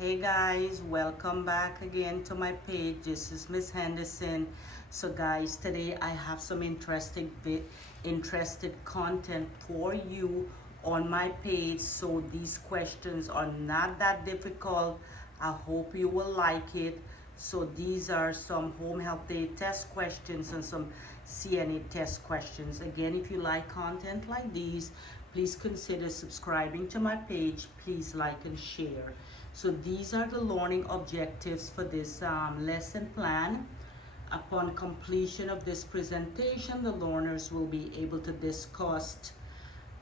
Hey guys, welcome back again to my page. This is Miss Henderson. So guys, today I have some interested content for you on my page. So these questions are not that difficult. I hope you will like it. So these are some home health aid test questions and some CNA test questions. Again, if you like content like these, please consider subscribing to my page. Please like and share. So these are the learning objectives for this lesson plan. Upon completion of this presentation, the learners will be able to discuss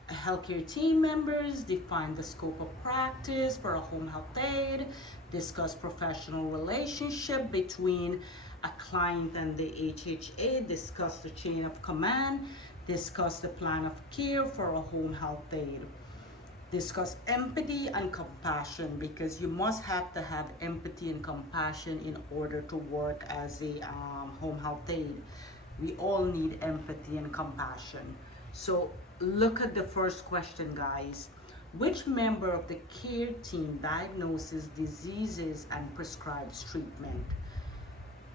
healthcare team members, define the scope of practice for a home health aide, discuss professional relationship between a client and the HHA, discuss the chain of command, discuss the plan of care for a home health aide, discuss empathy and compassion, because you must have to have empathy and compassion in order to work as a home health aide. We all need empathy and compassion. So look at the first question, guys. Which member of the care team diagnoses diseases and prescribes treatment?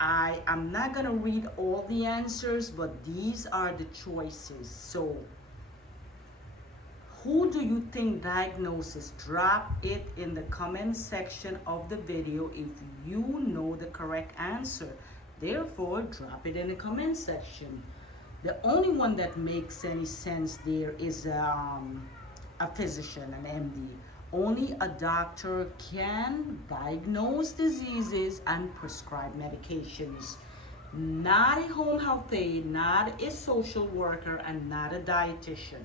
I am not going to read all the answers, but these are the choices. So who do you think diagnoses? Drop it in the comment section of the video if you know the correct answer. Therefore, drop it in the comment section. The only one that makes any sense there is a physician, an MD. Only a doctor can diagnose diseases and prescribe medications. Not a home health aide, not a social worker, and not a dietitian.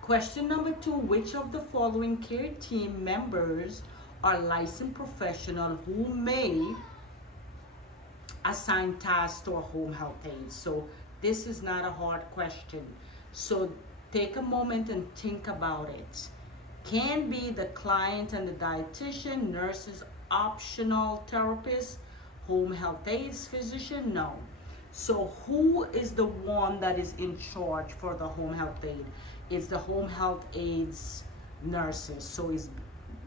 Question number 2, which of the following care team members are licensed professionals who may assign tasks to a home health aide? So this is not a hard question. So take a moment and think about it. Can be the client and the dietitian, nurses, optional therapist, home health aides, physician? No. So who is the one that is in charge for the home health aide? It's the home health aides nurses. So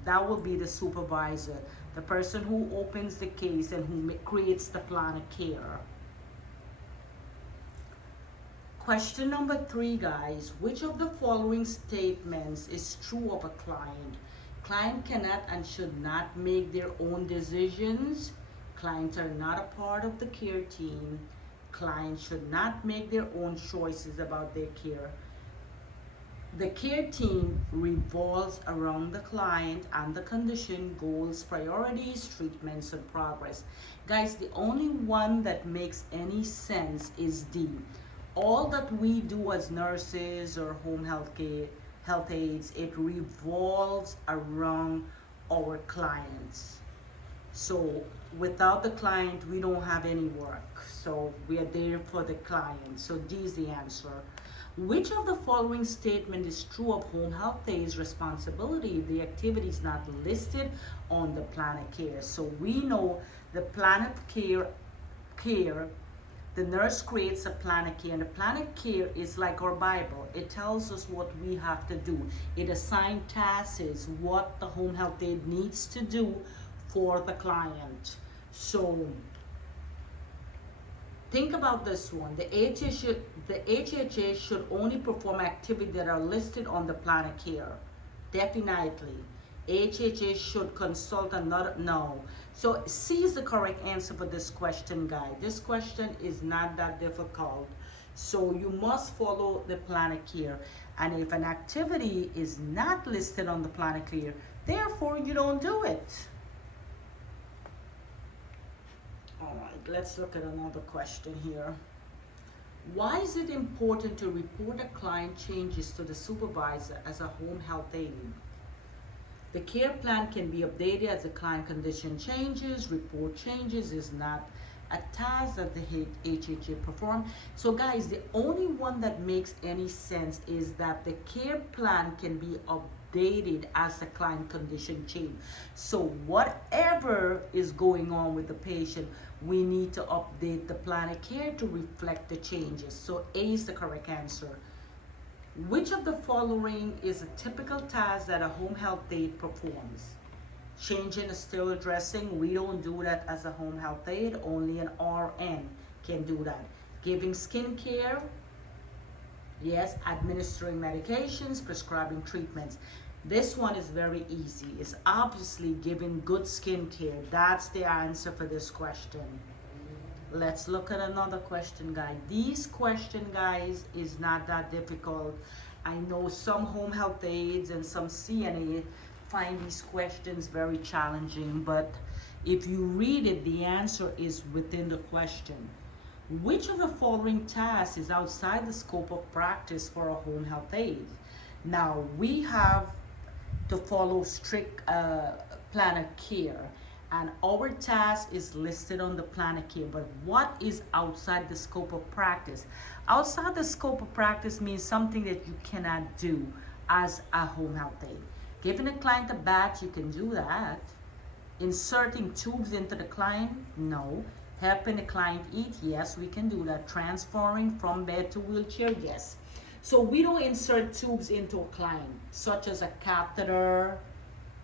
that will be the supervisor, the person who opens the case and who creates the plan of care. Question number 3, guys. Which of the following statements is true of a client? Client cannot and should not make their own decisions. Clients are not a part of the care team. Clients should not make their own choices about their care. The care team revolves around the client and the condition, goals, priorities, treatments, and progress. Guys, the only one that makes any sense is D. All that we do as nurses or home health aides, it revolves around our clients. So without the client, we don't have any work. So we are there for the client. So D is the answer. Which of the following statement is true of home health aide's responsibility if the activity is not listed on the plan of care? So we know the plan of care, the nurse creates a plan of care, and the plan of care is like our Bible. It tells us what we have to do. It assigns tasks, what the home health aide needs to do for the client. So think about this one. The HHA should only perform activities that are listed on the plan of care. Definitely. HHA should consult another, no. So C is the correct answer for this question, guys. This question is not that difficult. So you must follow the plan of care. And if an activity is not listed on the plan of care, therefore you don't do it. All right, let's look at another question here. Why is it important to report a client changes to the supervisor as a home health aide? The care plan can be updated as the client condition changes. Report changes is not a task that the HHA perform. So guys, the only one that makes any sense is that the care plan can be updated as the client condition change. So whatever is going on with the patient, we need to update the plan of care to reflect the changes. So A is the correct answer. Which of the following is a typical task that a home health aide performs? Changing a sterile dressing, we don't do that as a home health aide. Only an RN can do that. Giving skincare, yes. Administering medications, prescribing treatments. This one is very easy. It's obviously giving good skincare. That's the answer for this question. Let's look at another question, guys. These question, guys, is not that difficult. I know some home health aides and some CNA find these questions very challenging, but if you read it, the answer is within the question. Which of the following tasks is outside the scope of practice for a home health aide? Now, we have to follow strict plan of care, and our task is listed on the plan of care. But what is outside the scope of practice? Outside the scope of practice means something that you cannot do as a home health aide. Giving a client a bath, you can do that. Inserting tubes into the client, no. Helping the client eat, yes, we can do that. Transferring from bed to wheelchair, yes. So we don't insert tubes into a client, such as a catheter.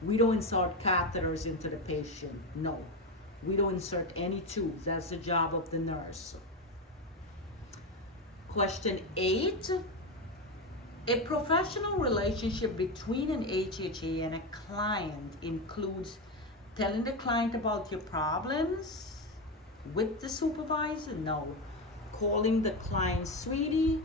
We don't insert catheters into the patient, no. We don't insert any tubes. That's the job of the nurse. Question 8. A professional relationship between an HHA and a client includes telling the client about your problems with the supervisor? No. Calling the client sweetie,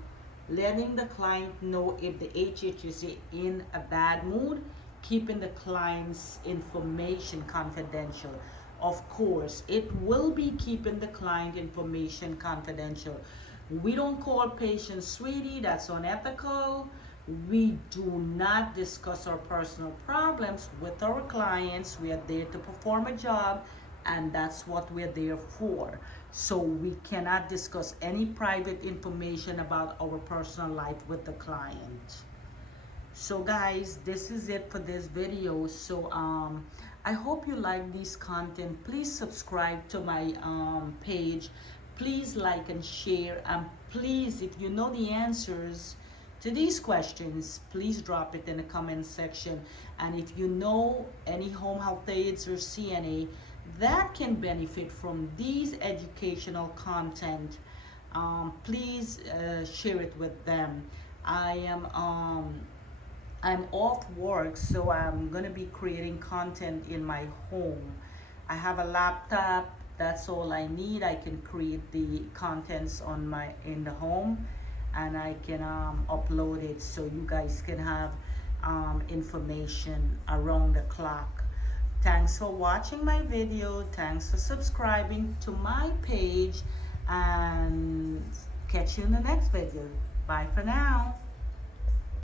letting the client know if the HHA is in a bad mood, keeping the client's information confidential. Of course, it will be keeping the client information confidential. We don't call patients sweetie, that's unethical. We do not discuss our personal problems with our clients. We are there to perform a job, and that's what we're there for. So we cannot discuss any private information about our personal life with the client. So guys, this is it for this video. So I hope you like this content. Please subscribe to my page. Please like and share, and please, if you know the answers to these questions, please drop it in the comment section. And if you know any home health aides or CNA that can benefit from these educational content, please share it with them. I'm off work, so I'm gonna be creating content in my home. I have a laptop. That's all I need. I can create the contents in the home, and I can upload it so you guys can have information around the clock. Thanks for watching my video. Thanks for subscribing to my page, and catch you in the next video. Bye for now.